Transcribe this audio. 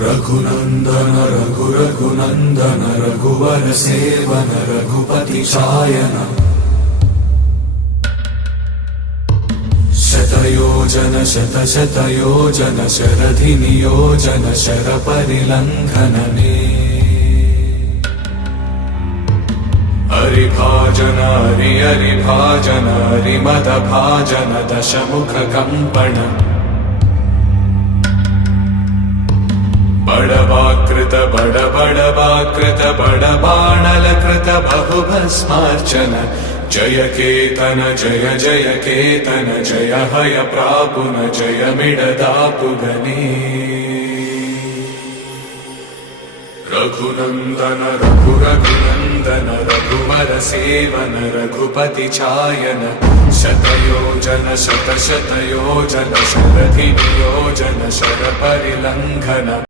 रघुनंदन रघुनंदन रघुवर seven Raghupati चायन शतयोजन शतशतयोजन शरधि नियोजन sir परिलंघनने हरिभाजन हरिभाजन हरिमद भाजन दशमुख कंपन बड़वाकृत बड़वाकृत बड़बाणलकृत बहुभस्मार्चन जय केतन जय जय केतन जय हय प्रापुन जय मिडदापुगने रघुनंदन रघुनंदन रघुवर सेवन रघुपति चायन शतयोजन शतशतयोजन शरधि नियोजन शर परिलंघन